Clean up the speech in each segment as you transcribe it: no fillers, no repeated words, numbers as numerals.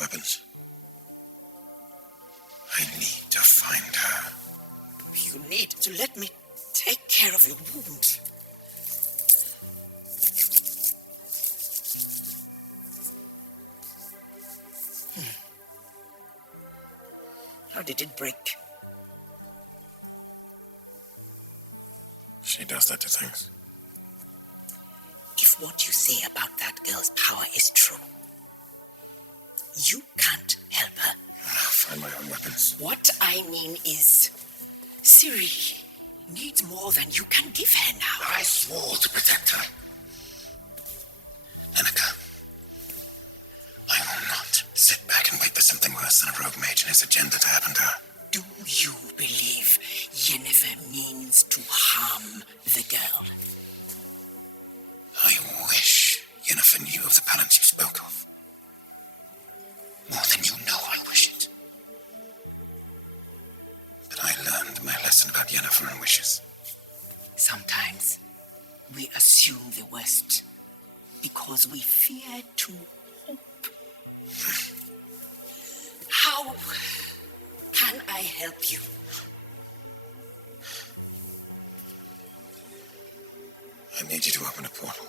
weapons. I need to find her. You need to let me take care of your wound. How did it break? She does that to things. If what you say about that girl's power is true, you can't help her. I'll find my own weapons. What I mean is, Ciri needs more than you can give her now. I swore to protect her. Annika, I will not sit back and wait for something worse than a rogue mage and his agenda to happen to her. Do you believe Yennefer means to harm the girl? I wish Yennefer knew of the balance you spoke of. More than you know I wish it. But I learned my lesson about Yennefer and wishes. Sometimes we assume the worst because we fear to hope. How can I help you? I need you to open a portal.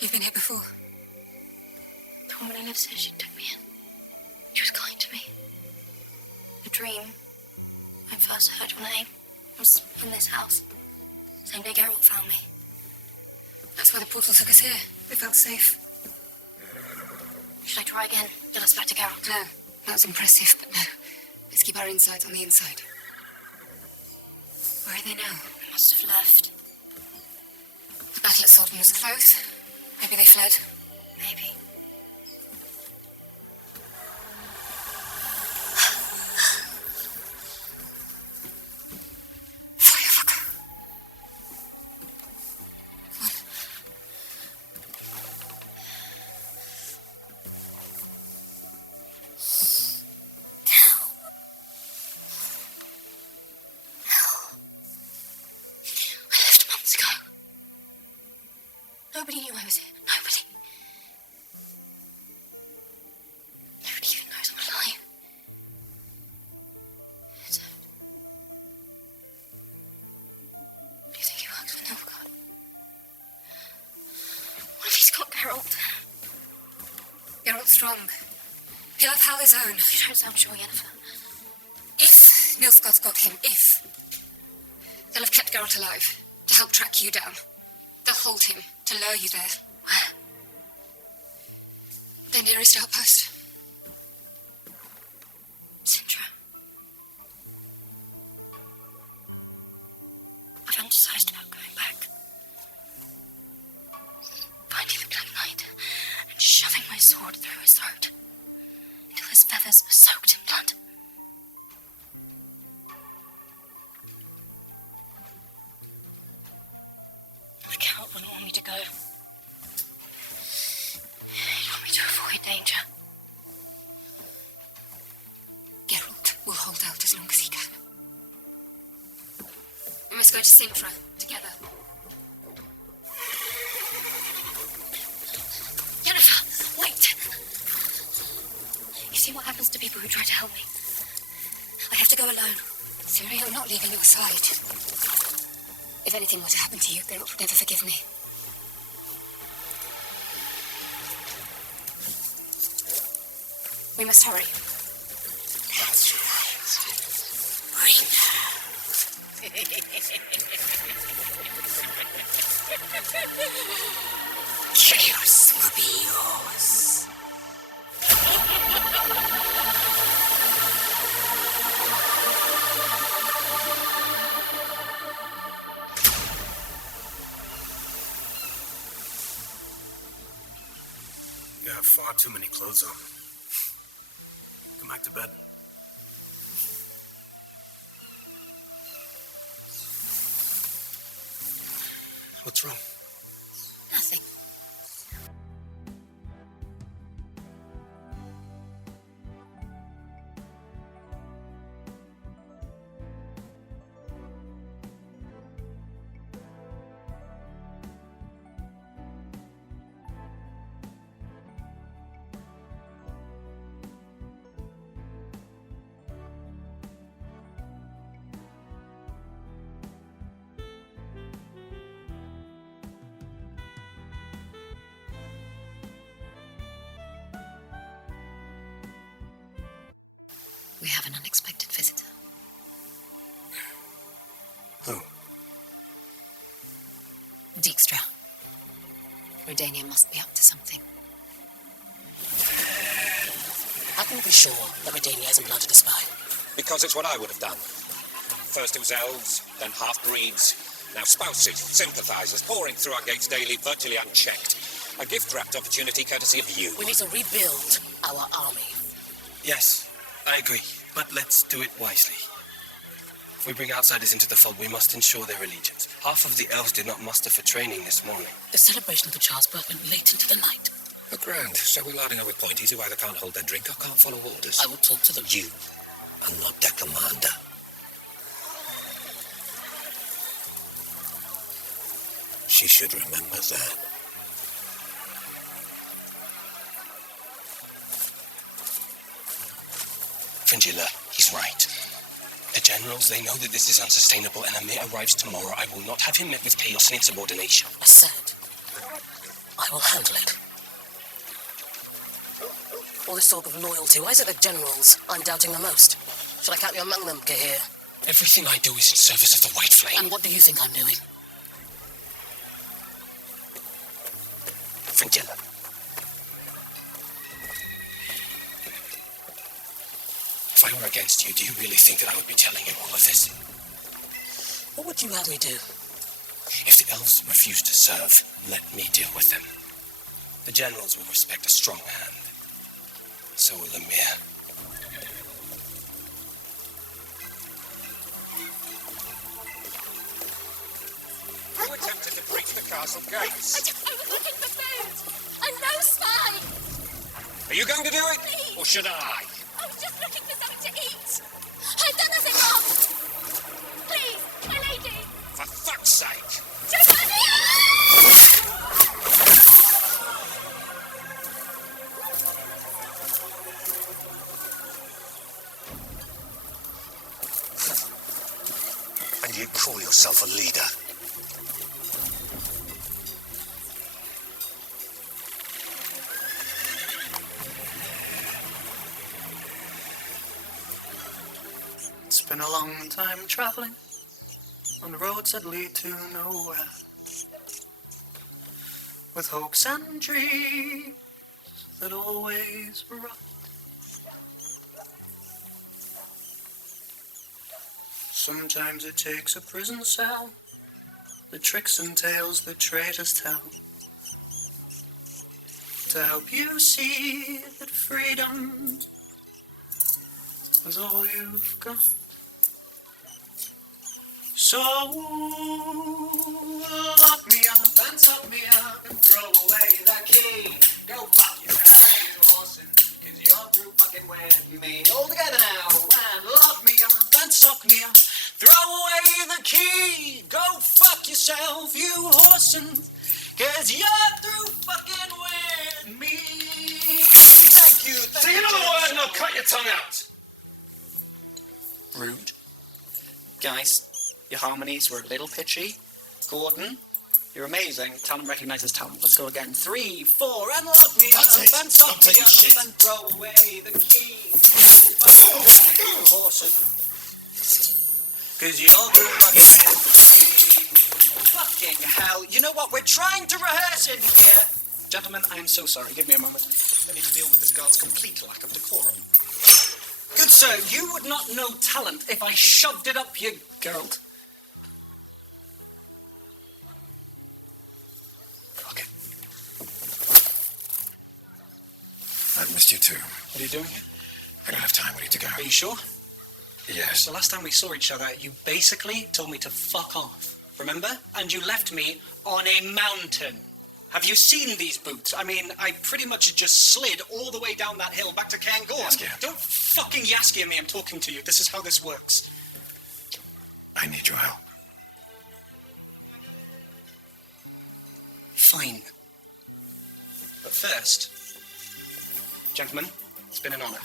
You've been here before? The woman who lives here, she took me in. She was kind to me. A dream. I first heard your name was in this house. Same day Geralt found me. That's why the portal took us here. We felt safe. Should I try again? Get us back to Geralt? No, that was impressive, but no. Let's keep our insides on the inside. Where are they now? They must have left. The battle at Sodden was close. Maybe they fled. Maybe. Nobody knew I was here. Nobody. Nobody even knows I'm alive. So, do you think he works for Nilfgaard? What if he's got Geralt? Geralt's strong. He'll have held his own. You don't sound sure, Yennefer. If Nilfgaard's got him, they'll have kept Geralt alive to help track you down. They'll hold him to lure you there. Where? Their nearest outpost. Sintra. I've fantasized about going back. Finding the Black Knight and shoving my sword through his throat until his feathers are soaked in blood. The Count wouldn't want me to go. He'd want me to avoid danger. Geralt will hold out as long as he can. We must go to Sintra together. Yennefer, wait! You've seen what happens to people who try to help me. I have to go alone. Ciri, I'm not leaving your side. If anything were to happen to you, Geralt would never forgive me. We must hurry. That's right. Bring her. Chaos will be yours. You have far too many clothes on. Come back to bed. What's wrong? Nothing. We have an unexpected visitor. Who? Dijkstra. Redania must be up to something. How can we be sure that Redania hasn't planted a spy? Because it's what I would have done. First it was elves, then half-breeds. Now spouses, sympathizers, pouring through our gates daily, virtually unchecked. A gift-wrapped opportunity courtesy of you. We need to rebuild our army. Yes, I agree. But let's do it wisely. If we bring outsiders into the fold, we must ensure their allegiance. Half of the elves did not muster for training this morning. The celebration of the child's birth went late into the night. Oh, grand. So we're larding up with pointies who either can't hold their drink or can't follow orders. I will talk to them. You are not their commander. She should remember that. Fringilla, he's right. The generals, they know that this is unsustainable, and Meir arrives tomorrow. I will not have him met with chaos and insubordination. I said, I will handle it. All this talk of loyalty, why is it the generals I'm doubting the most? Should I count you among them, Cahir? Everything I do is in service of the White Flame. And what do you think I'm doing? Fringilla. If I were against you, do you really think that I would be telling him all of this? What would you have me do? If the elves refuse to serve, let me deal with them. The generals will respect a strong hand. So will Meir. Who attempted to breach the castle gates? I was looking for food. I'm no spy. Are you going to do it? Please. Or should I? I was just looking for something to eat. I've done nothing wrong. Please, my lady. For fuck's sake! Just let me out! And you call yourself a leader? It's been a long time traveling on the roads that lead to nowhere, with hopes and dreams that always rot. Sometimes it takes a prison cell, the tricks and tales that traitors tell, to help you see that freedom was all you've got. So lock me up and tuck me up and throw away the key. Go fuck yourself, you Orson, 'cause you're through fucking with me. All together now, and lock me up and suck me up. Throw away the key. Go fuck yourself, you Orson, 'cause you're through fucking with me. Thank you. Say another word and I'll cut your tongue out. Rude. Guys, your harmonies were a little pitchy. Gordon, you're amazing. Talent recognizes talent. Let's go again. 3, 4, and lock me That's up it. and tuck Stop me saying up shit. and throw away the key. You Orson. 'Cause you're fucking hell. You know what? We're trying to rehearse in here. Gentlemen, I am so sorry. Give me a moment. I need to deal with this girl's complete lack of decorum. Good sir, you would not know talent if I shoved it up your girl. Okay. I've missed you too. What are you doing here? I don't have time. We need to go. Are you sure? Yes. The last time we saw each other, you basically told me to fuck off. Remember? And you left me on a mountain. Have you seen these boots? I mean, I pretty much just slid all the way down that hill back to Cairngorm. Yaskia. Don't fucking Yaskia me, I'm talking to you. This is how this works. I need your help. Fine. But first, gentlemen, it's been an honor.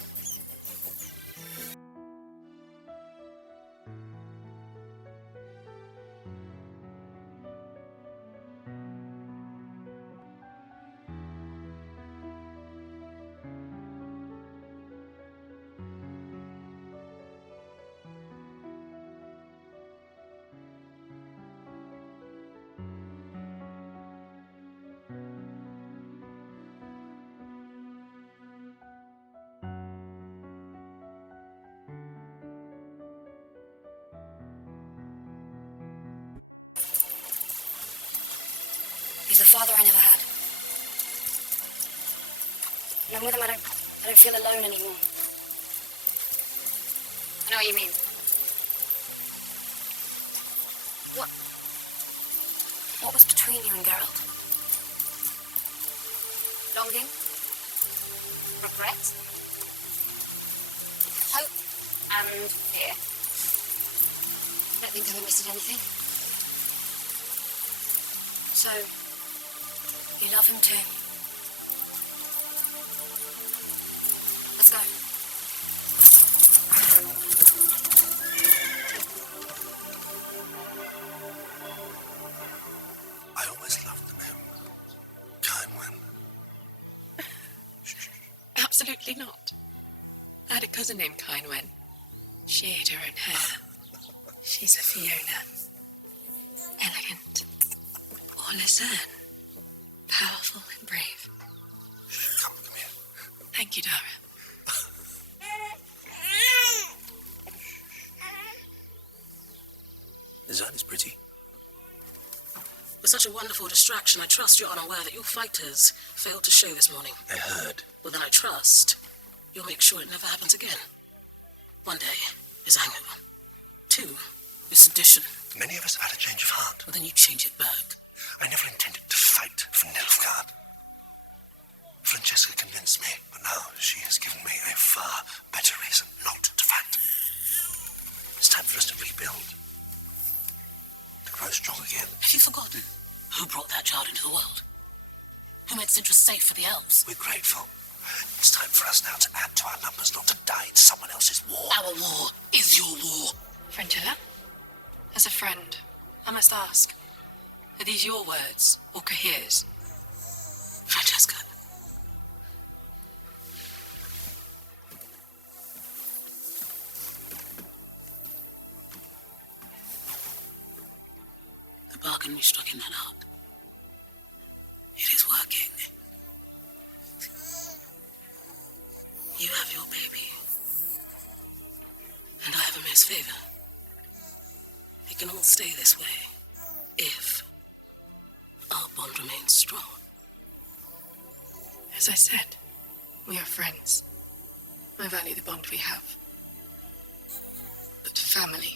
He's the father I never had. When I'm with him, I don't feel alone anymore. I know what you mean. What was between you and Geralt? Longing, regret, hope, and fear. Don't think I've omitted anything. So, you love him too? Let's go. I always loved the name ᴴρ𝔦𝒹є. Absolutely not. I had a cousin named ᴴρ𝔦𝒹ye. She ate her own hair. She's a Fiona. Elegant. Or Luzerne. Powerful and brave. Come here. Thank you, Dara. Luzerne is pretty. With such a wonderful distraction, I trust you're unaware that your fighters failed to show this morning. I heard. Well, then I trust you'll make sure it never happens again. 1 day is anger. 2 is sedition. Many of us have had a change of heart. Well, then you change it back. I never intended to fight for Nilfgaard. Francesca convinced me, but now she has given me a far better reason not to fight. It's time for us to rebuild. To grow strong again. Have you forgotten who brought that child into the world? Who made Cintra safe for the elves? We're grateful. It's time for us now to add to our numbers, not to die in someone else's war. Our war is your war. Fringilla, as a friend, I must ask, are these your words or Cahir's? Francesca. The bargain we struck in that hut. It is working. You have your baby. And I have a mare's favor. It can all stay this way if our bond remains strong. As I said, we are friends. I value the bond we have. But family,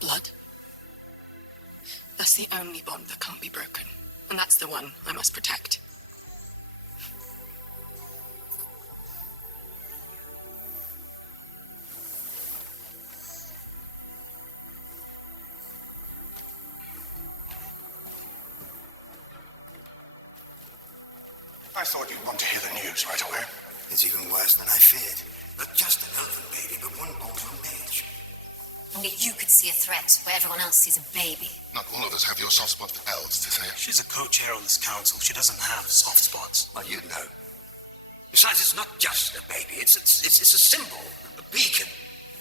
blood, that's the only bond that can't be broken. And that's the one I must protect. I thought you'd want to hear the news right away. It's even worse than I feared. Not just an elven baby, but one born from a mage. Only you could see a threat where everyone else sees a baby. Not all of us have your soft spot for elves, Tithea. She's a co-chair on this council. She doesn't have soft spots. Well, you'd know. Besides, it's not just a baby. It's a symbol, a beacon.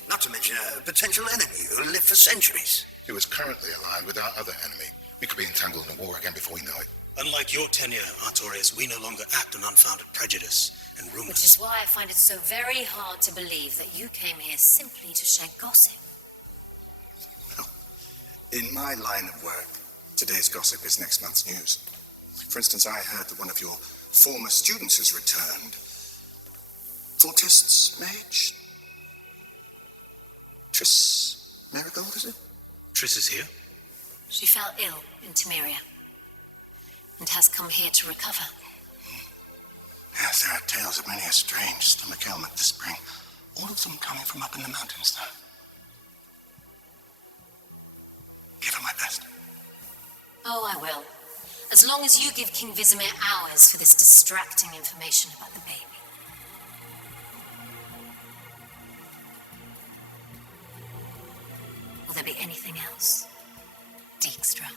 Not to mention a potential enemy who'll live for centuries. Who is currently aligned with our other enemy. We could be entangled in a war again before we know it. Unlike your tenure, Artorius, we no longer act on unfounded prejudice and rumors. Which is why I find it so very hard to believe that you came here simply to share gossip. In my line of work, today's gossip is next month's news. For instance, I heard that one of your former students has returned. Voleth's mage? Triss Marigold, is it? Triss is here? She fell ill in Temeria and has come here to recover. Yes, there are tales of many a strange stomach ailment this spring. All of them coming from up in the mountains, though. Give her my best. Oh, I will. As long as you give King Vizimir hours for this distracting information about the baby. Will there be anything else, Dijkstra?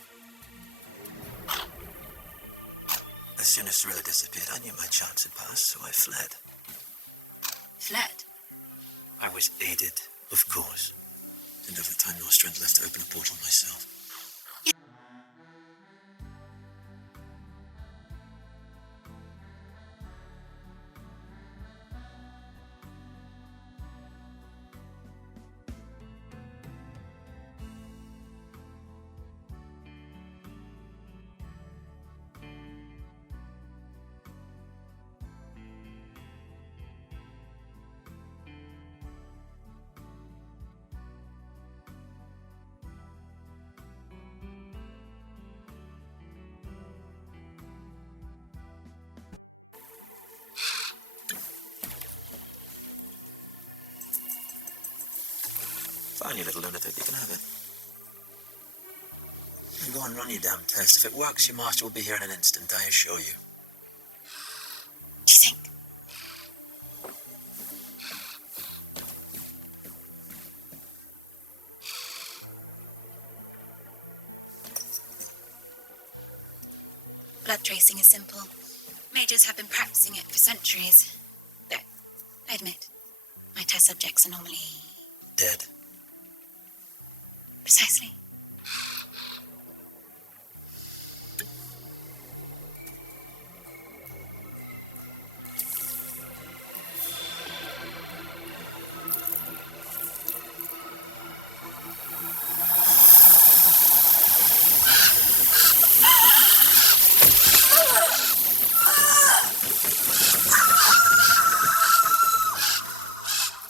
As soon as Thriller disappeared, I knew my chance had passed, so I fled. Fled? I was aided, of course. And over time, your strength left to open a portal myself. Fine, you little lunatic. You can have it. And go and run your damn test. If it works, your master will be here in an instant, I assure you. Do you think? Blood tracing is simple. Majors have been practicing it for centuries. But I admit, my test subjects are normally Dead. precisely.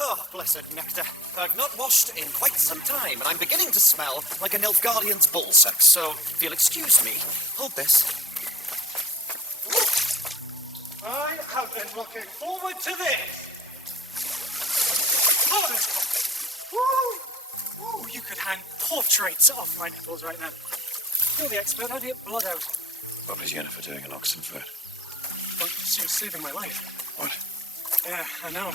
Oh, blessed nectar. I've not washed in quite some time, and I'm beginning to smell like a Nilfgaardian's ballsack, so if you'll excuse me, hold this. I have been looking forward to this. Oh, woo! Ooh, you could hang portraits off my nipples right now. You're the expert. How do you get blood out? What was Yennefer doing in Oxenford? Well, she was saving my life. What? Yeah, I know.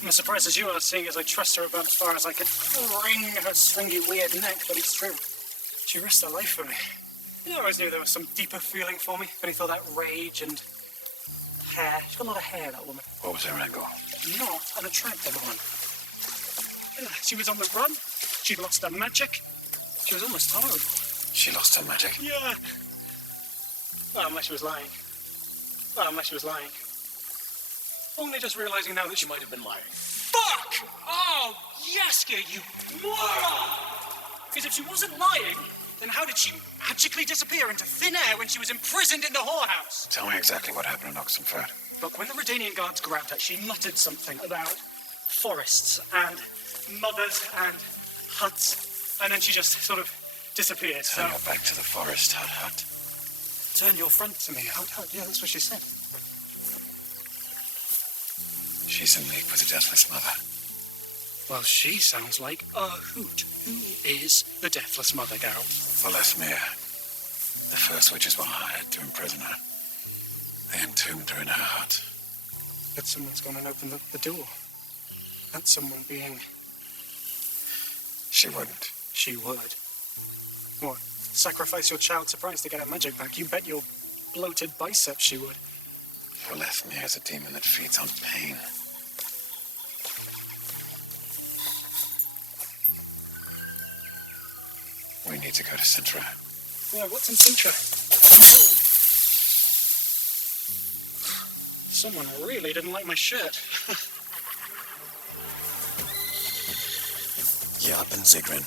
I'm as surprised as you are, seeing as I trust her about as far as I could wring her stringy, weird neck, but it's true. She risked her life for me. You know, I always knew there was some deeper feeling for me, beneath all that rage and hair. She's got a lot of hair, that woman. What was her angle? Not an attractive woman. Yeah, she was on the run. She'd lost her magic. She was almost tolerable. She lost her magic? Yeah. Well, unless she was lying. Only just realizing now that she might have been lying. Fuck! Oh, Yaska, you moron! Because if she wasn't lying, then how did she magically disappear into thin air when she was imprisoned in the whorehouse? Tell me exactly what happened in Oxenford. Look, when the Redanian guards grabbed her, she muttered something about forests and mothers and huts, and then she just sort of disappeared. Turn your back to the forest, hut. Turn your front to me, hut. Yeah, that's what she said. She's in league with the Deathless Mother. Well, she sounds like a hoot. Who is the Deathless Mother, Geralt? Voleth, Meir. The first witches were hired to imprison her. They entombed her in her hut. But someone's gone and opened the door. That's someone being... She wouldn't. She would. What? Sacrifice your child surprise to get her magic back? You bet your bloated biceps she would. Voleth Meir is a demon that feeds on pain. We need to go to Sintra. Yeah, what's in Sintra? Oh. Someone really didn't like my shirt. Yap and Zigrin.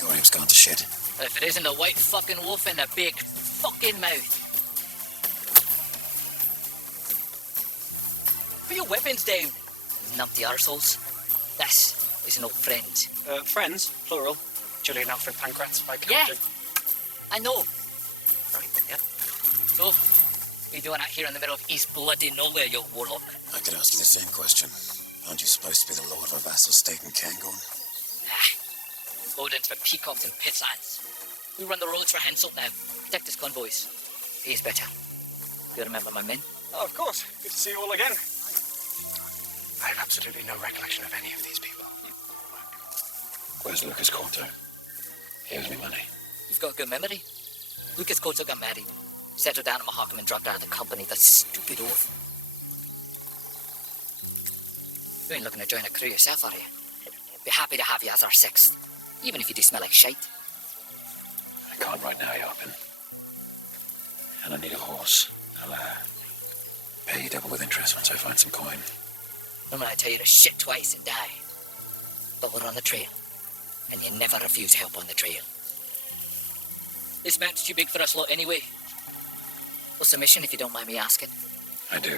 Your aim's gone to shit. If it isn't a white fucking wolf in a big fucking mouth. Put your weapons down, numpty arseholes. This is an old friend. Friends, plural. Julian Alfred Pancratz by Yeah, Captain. I know. Right, yep. So, what are you doing out here in the middle of East bloody nowhere, you warlock? I could ask you the same question. Aren't you supposed to be the lord of a vassal state in Cairngorm? Odin's for peacocks and pissants. We run the roads for Hansel now. Protect his convoys. He's better. You remember my men? Oh, of course. Good to see you all again. I have absolutely no recollection of any of these people. Where's Lucas Corto? He owes me money. You've got a good memory. Lucas Coates got married. Settled down in Mahakam and dropped out of the company. That stupid oath. You ain't looking to join a crew yourself, are you? Be happy to have you as our sixth. Even if you do smell like shite. I can't right now, Yarpin. And I need a horse. I'll pay you double with interest once I find some coin. I'm gonna tell you to shit twice and die. But we're on the trail. And you never refuse help on the trail. This mount's too big for us lot anyway. What's the mission, if you don't mind me asking? I do.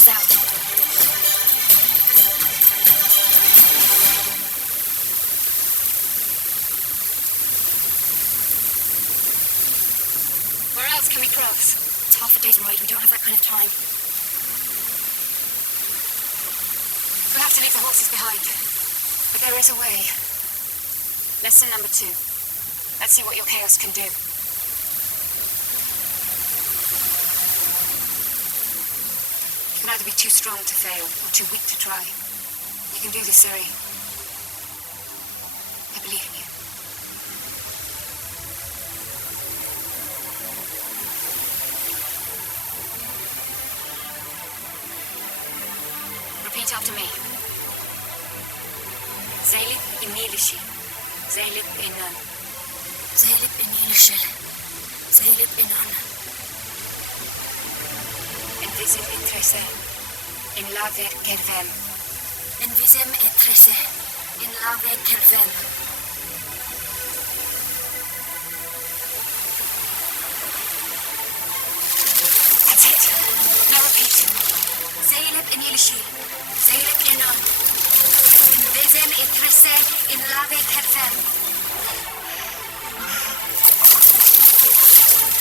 is out. Where else can we cross? It's half a day's ride. We don't have that kind of time. We'll have to leave the horses behind. But there is a way. Lesson number 2. Let's see what your chaos can do. You can either be too strong to fail or too weak to try. You can do this, Ciri. I believe in you. Repeat after me. ᴴρ𝔦𝒹є Emilishi. ᴴρ𝔦𝒹є Enon. ᴴρ𝔦𝒹є Emilishi. ᴴρ𝔦𝒹є Enon. Envisem et trese. In laver kervem. Envisem et trese. In lave kervem. That's it. Now repeat. ᴴρ𝔦𝒹є Emilishi. ᴴρ𝔦𝒹є Enon. Envisem et trese. In lave kervem.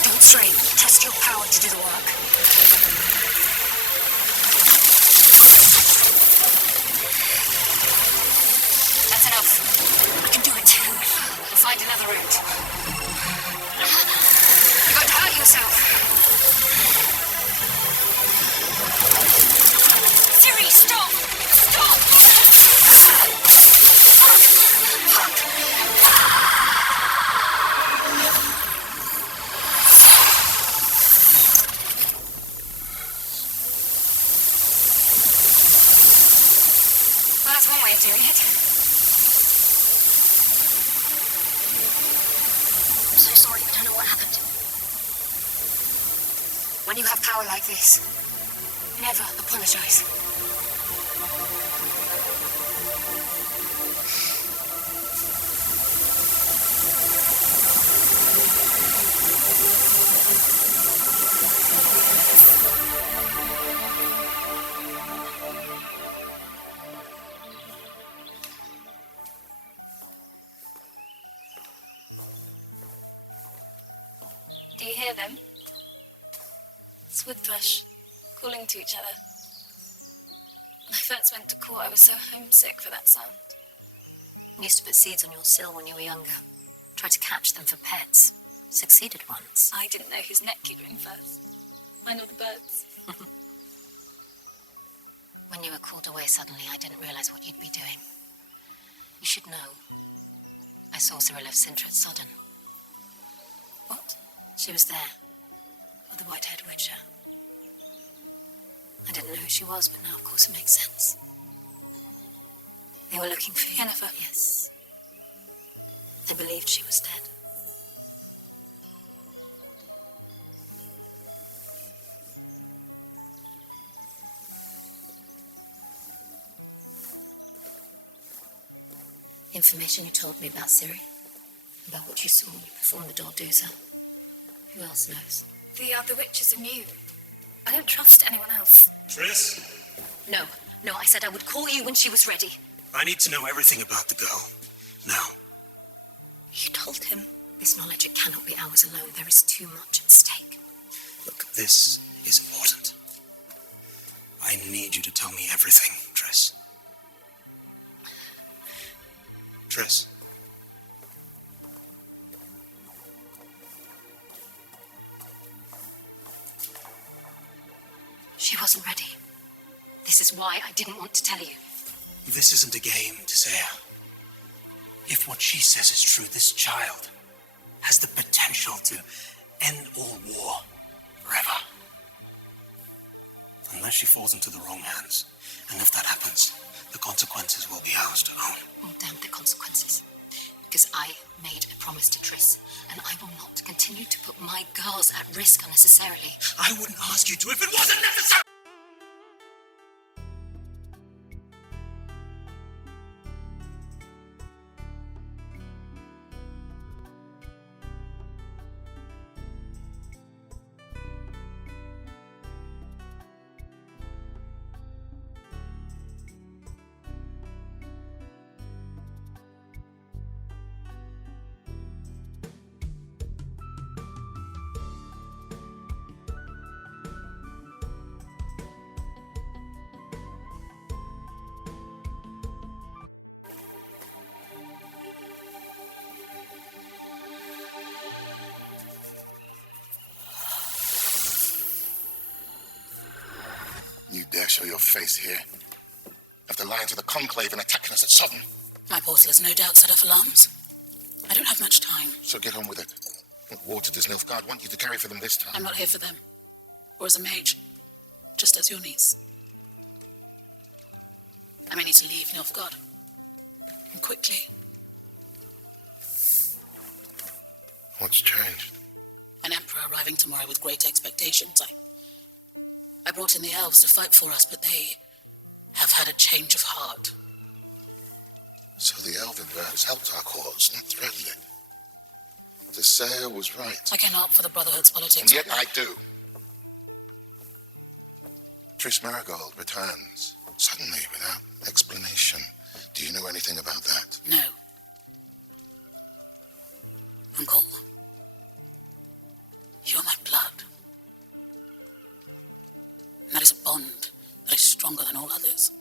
Don't strain. Trust your power to do the work. That's enough. I can do it. We'll find another route. You're going to hurt yourself. Ciri, stop! Stop! Well, that's one way of doing it. I'm so sorry. I don't know what happened. When you have power like this, never apologize. Do you hear them? It's wood thrush calling to each other. When I first went to court, I was so homesick for that sound. I used to put seeds on your sill when you were younger. Tried to catch them for pets. Succeeded once. I didn't know whose neck you'd ring first. Mine or the birds. When you were called away suddenly, I didn't realize what you'd be doing. You should know. I saw ᴴρ𝔦𝒹є. What? She was there, with the white-haired witcher. I didn't know who she was, but now, of course, it makes sense. They were looking for you. Jennifer? Yes. They believed she was dead. The information you told me about Ciri, about what you saw when you performed the Dorduza. Who else knows? The other witches are new. I don't trust anyone else. Triss, No, I said I would call you when she was ready. I need to know everything about the girl. Now. You told him. This knowledge, it cannot be ours alone. There is too much at stake. Look, this is important. I need you to tell me everything, Triss. Triss. She wasn't ready. This is why I didn't want to tell you. This isn't a game, Tisea. If what she says is true, this child has the potential to end all war forever. Unless she falls into the wrong hands. And if that happens, the consequences will be ours to own. Oh, damn the consequences. Because I made a promise to Triss, and I will not continue to put my girls at risk unnecessarily. I wouldn't ask you to if it wasn't necessary! You dare show your face here? After lying to the Conclave and attacking us at Sodden? My portals no doubt set off alarms. I don't have much time. So get on with it. What water does Nilfgaard want you to carry for them this time? I'm not here for them. Or as a mage. Just as your niece. I may need to leave Nilfgaard. And quickly. What's changed? An emperor arriving tomorrow with great expectations. I brought in the elves to fight for us, but they have had a change of heart. So the elven birds helped our cause, not threatened it. The Sayer was right. I cannot for the Brotherhood's politics. And yet I do. Triss Marigold returns, suddenly, without explanation. Do you know anything about that? No. Uncle, you're my blood. And that is a bond that is stronger than all others.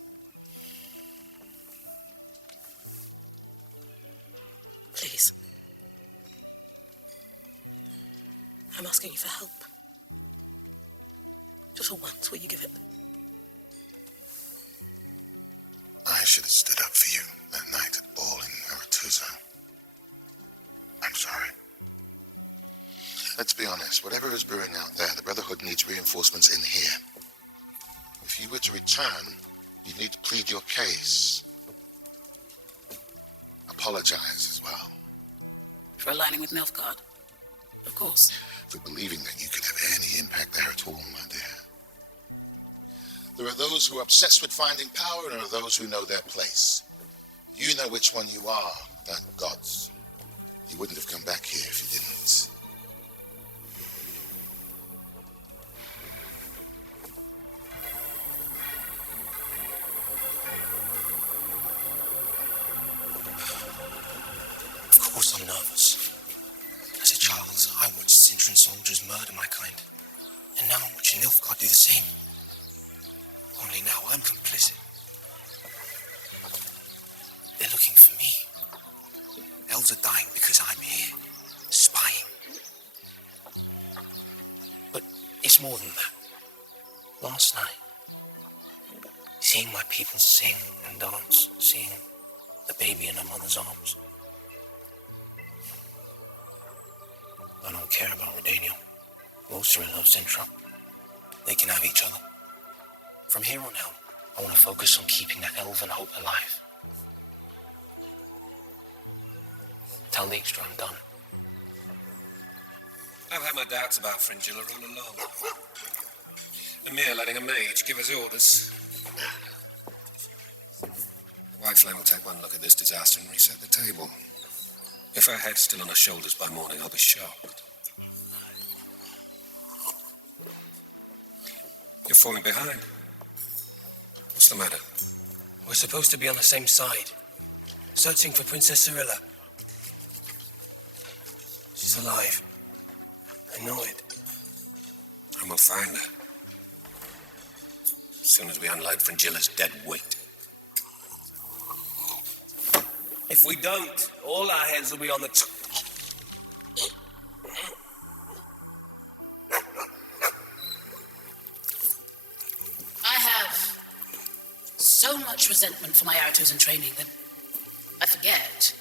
Please. I'm asking you for help. Just for once, will you give it? I should have stood up for you that night at ball in Aretusa. I'm sorry. Let's be honest, whatever is brewing out there, the Brotherhood needs reinforcements in here. If you were to return, you need to plead your case. Apologize as well. For aligning with Nilfgaard, of course. For believing that you could have any impact there at all, my dear. There are those who are obsessed with finding power, and there are those who know their place. You know which one you are, thank gods. You wouldn't have come back here if you didn't. Of course I'm nervous. As a child, I watched Sintran soldiers murder my kind. And now I'm watching Nilfgaard do the same. Only now I'm complicit. They're looking for me. Elves are dying because I'm here, spying. But it's more than that. Last night, seeing my people sing and dance, seeing the baby in her mother's arms. I don't care about Redania. Lothar loves Sintram. They can have each other. From here on out, I want to focus on keeping that elven hope alive. Tell Dijkstra I'm done. I've had my doubts about Fringilla all along. And Meir letting a mage give us orders. The White Flame will take one look at this disaster and reset the table. If her head's still on her shoulders by morning, I'll be shocked. You're falling behind. What's the matter? We're supposed to be on the same side, searching for Princess Cyrilla. She's alive. I know it. And we'll find her. As soon as we unload Fringilla's dead weight. If we don't, all our heads will be on the I have so much resentment for my Aretusan training that I forget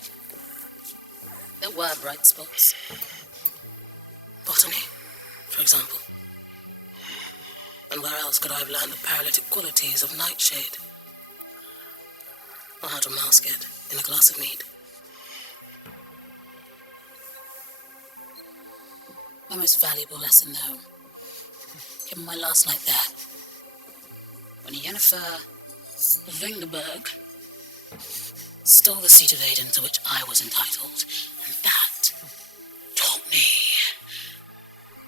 there were bright spots. Botany, for example. And where else could I have learned the paralytic qualities of nightshade? Or how to mask it in a glass of mead? My most valuable lesson, though, came my last night there. When Yennefer of Vingerberg stole the seat of Aiden to which I was entitled. And that taught me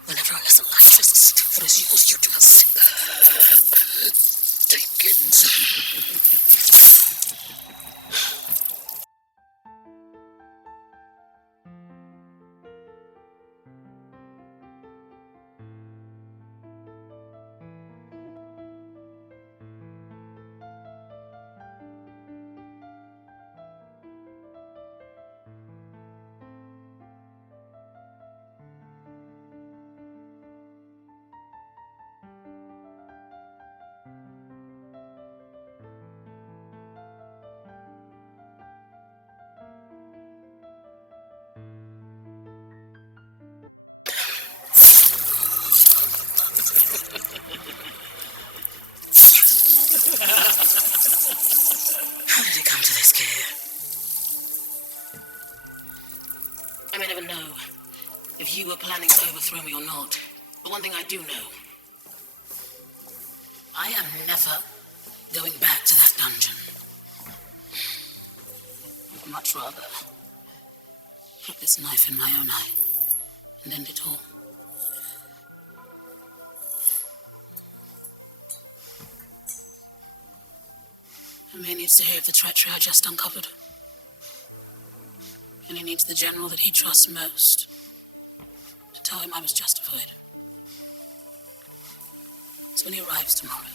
whenever a lesson like this is what is yours, you just take it. you were planning to overthrow me or not. But one thing I do know. I am never going back to that dungeon. I'd much rather put this knife in my own eye and end it all. Meir needs to hear of the treachery I just uncovered. And he needs the general that he trusts most to tell him I was justified. So when he arrives tomorrow,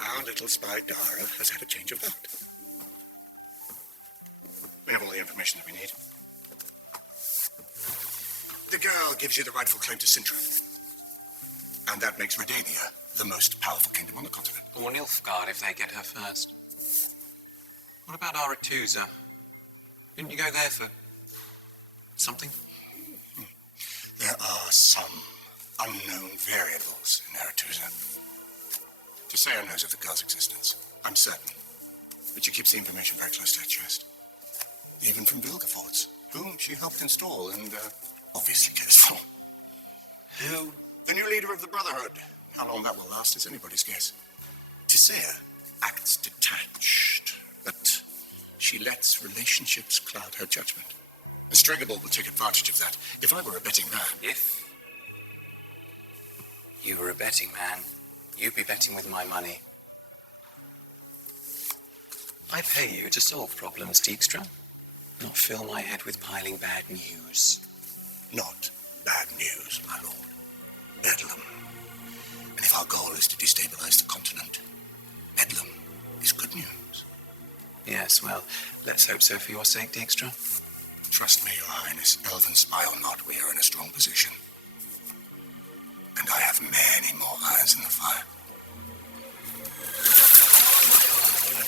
Our little spy Dara has had a change of heart. We have all the information that we need. The girl gives you the rightful claim to Sintra. And that makes Redania the most powerful kingdom on the continent. Or Nilfgaard if they get her first. What about ᴴρ𝔦𝒰ᴏ𝒹ye? Didn't you go there for something? There are some unknown variables in ᴴρ𝔦𝒰ᴏ𝒹ye. Tisea knows of the girl's existence, I'm certain. But she keeps the information very close to her chest. Even from Vilgefortz, whom she helped install and obviously cares for. Who? The new leader of the Brotherhood. How long that will last is anybody's guess. Tisea acts detached, but she lets relationships cloud her judgment. And Stregobor will take advantage of that. If I were a betting man... If you were a betting man, you'd be betting with my money. I pay you to solve problems, Dijkstra, not fill my head with piling bad news. Not bad news, my lord. Bedlam. And if our goal is to destabilize the continent, Bedlam is good news. Yes, well, let's hope so for your sake, Dijkstra. Trust me, Your Highness, elven spy or not, we are in a strong position. And I have many more irons in the fire.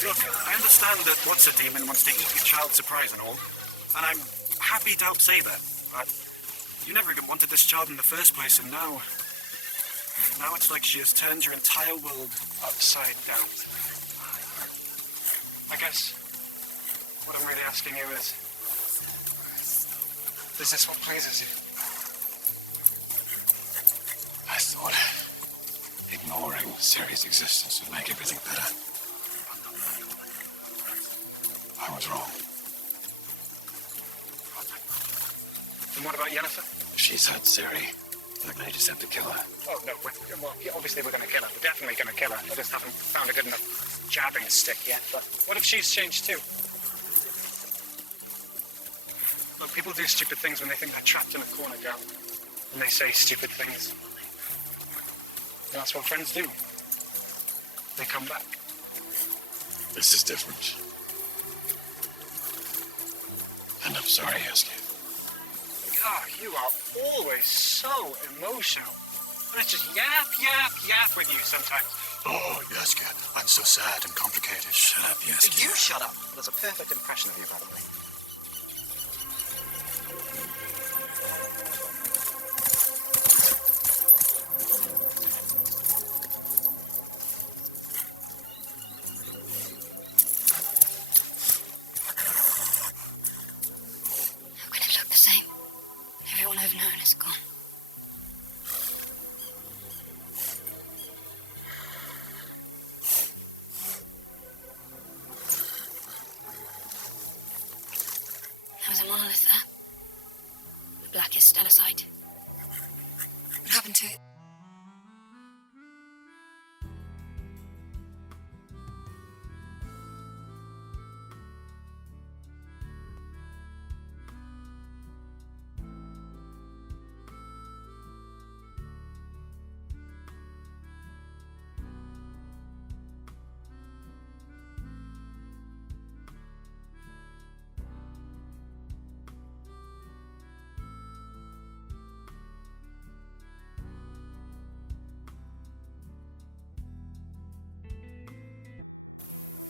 Look, I understand that What's-a-Demon wants to eat your child surprise and all, and I'm happy to help save her, but you never even wanted this child in the first place, and now it's like she has turned your entire world upside down. I guess what I'm really asking you is this what pleases you? I thought ignoring Ciri's existence would make everything better. I was wrong. And what about Yennefer? She's had Ciri. That made us have to kill her. Oh, no, obviously we're going to kill her. We're definitely going to kill her. I just haven't found a good enough jabbing stick yet. But what if she's changed too? Look, people do stupid things when they think they're trapped in a corner, girl. And they say stupid things. And that's what friends do. They come back. This is different. And I'm sorry, Yaska. God, you are always so emotional. And it's just yap with you sometimes. Oh, Yaska, I'm so sad and complicated. Shut up, Yaska. You shut up. That's a perfect impression of you, by the way. How can it look the same? Everyone I've known is gone. There was a monolith there. The blackest stellacite. What happened to it?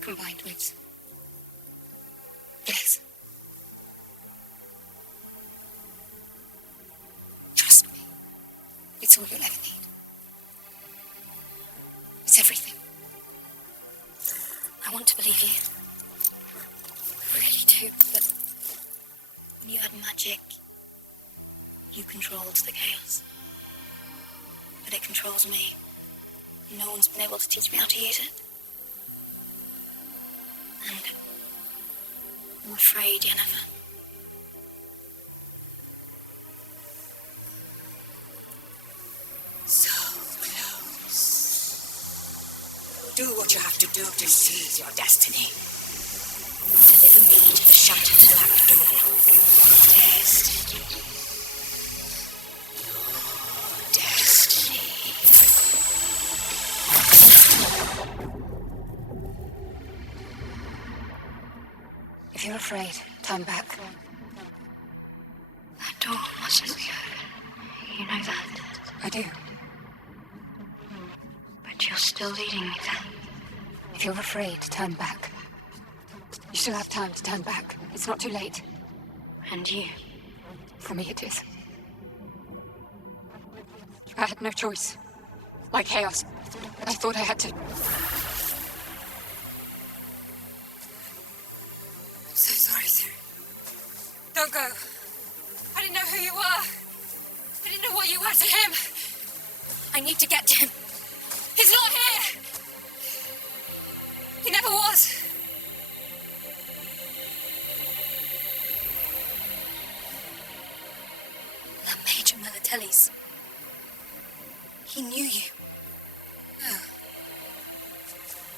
combined with bliss. Trust me. It's all you'll ever need. It's everything. I want to believe you. I really do, but when you had magic, you controlled the chaos. But it controls me. No one's been able to teach me how to use it. And I'm afraid, Yennefer. So close. Do what you have to do to seize your destiny. Deliver me to the shattered black door. Destiny. Your destiny. If you're afraid, turn back. That door mustn't be open. You know that. I do. But you're still leading me there. If you're afraid, turn back. You still have time to turn back. It's not too late. And you? For me, it is. I had no choice. Like chaos. I thought I had to. I'm so sorry, sir. Don't go. I didn't know who you were. I didn't know what you were to him. I need to get to him. He's not here. He never was. That Major Melatelli's. He knew you. No.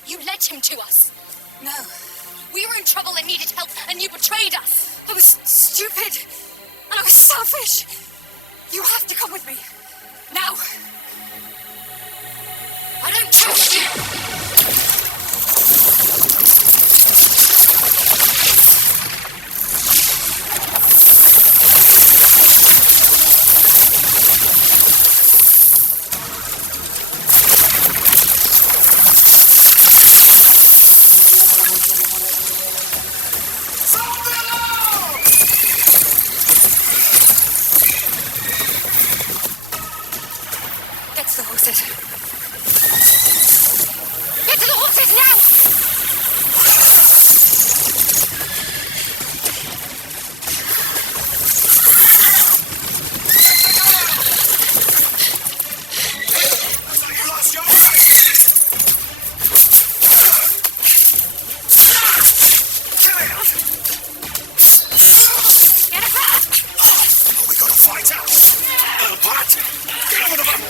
You led him to us. No. We were in trouble and needed help, and you betrayed us. I was stupid. And I was selfish. You have to come with me. Now. I don't trust you. Get to the horses. Get to the horses now! You lost your way. Get it back! We gotta fight out. Little brat. Get over the button.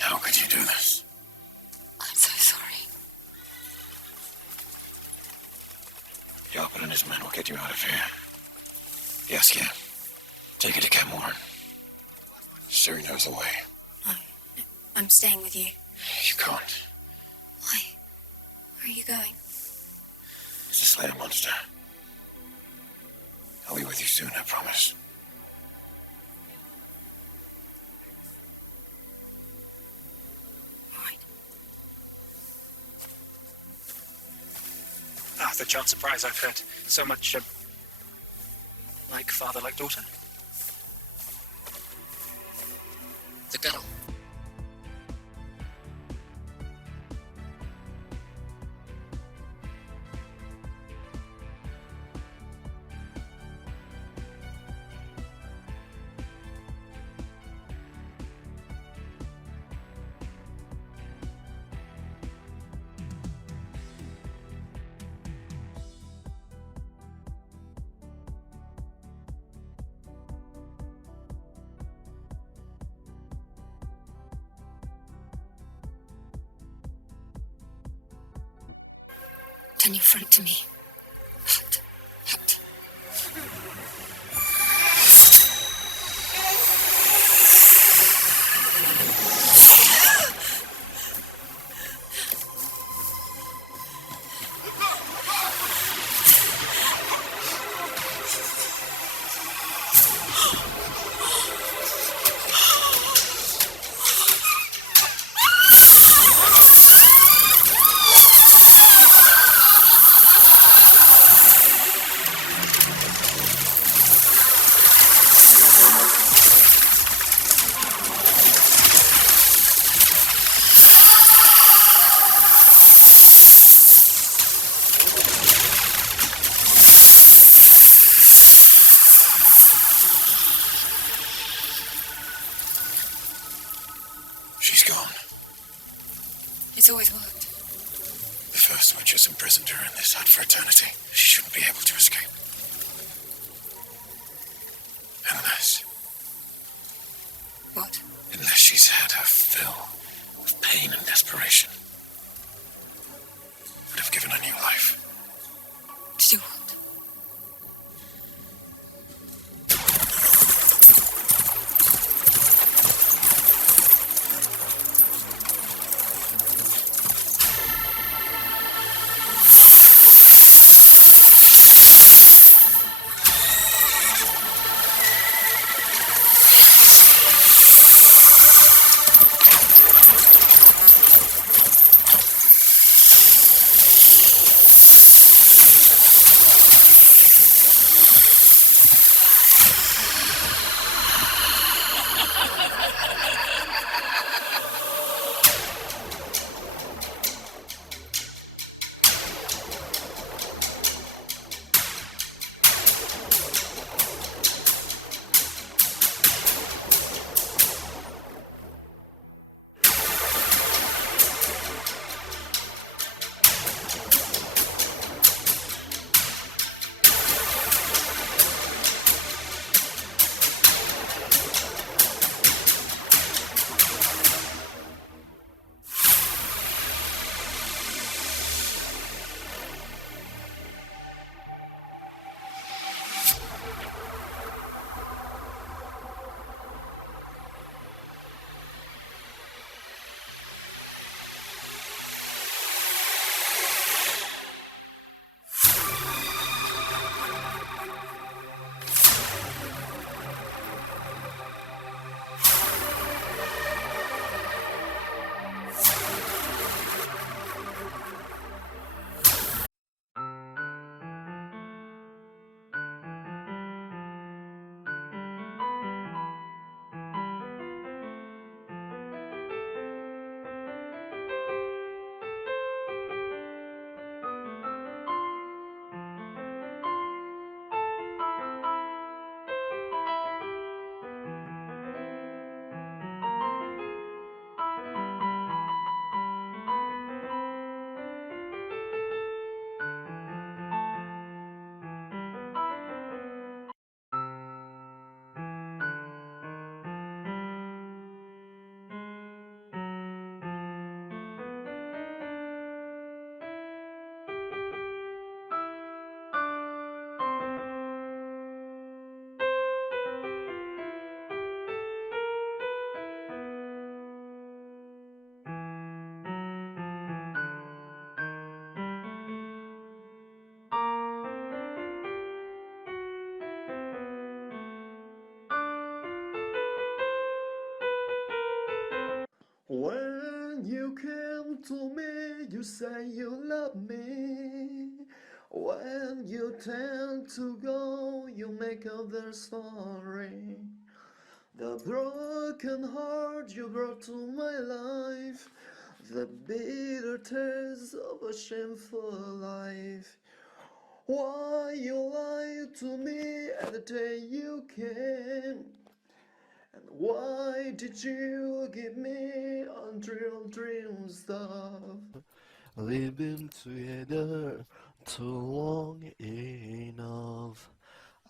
How could you do this? I'm so sorry. Yarpen and his men will get you out of here. Yes, yeah. Take it to Camp Warren. Siri knows the way. I'm staying with you. You can't. Why? Where are you going? It's a Slayer monster. I'll be with you soon, I promise. Ah, the child surprise I've heard. So much, like father, like daughter. The girl. Turn your front to me. Hut. Hut. She's gone. It's always worked. The first witch has imprisoned her in this hut for eternity. She shouldn't be able to escape. Unless... What? Unless she's had her fill of pain and desperation. Would have given her new life. To do what? When you came to me, you say you love me. When you tend to go, you make up their story. The broken heart you brought to my life, the bitter taste of a shameful life. Why you lied to me at the day you came? And why did you give me unreal dream stuff? We've been together too long enough.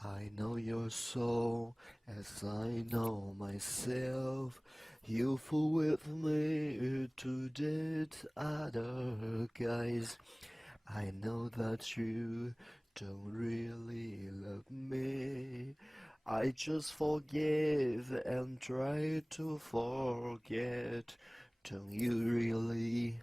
I know your soul as I know myself. You fool with me to date other guys. I know that you don't really love me. I just forgive and try to forget. Don't you really?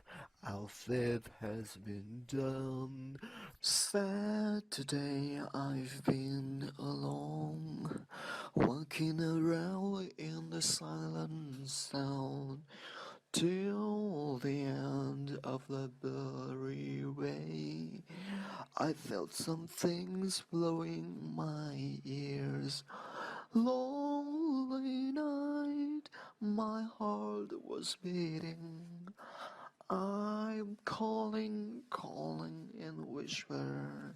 Our faith has been done. Saturday I've been alone, walking around in the silent sound, till the end of the blurry way. I felt some things blowing my ears. Lonely night, my heart was beating. I'm calling in whisper.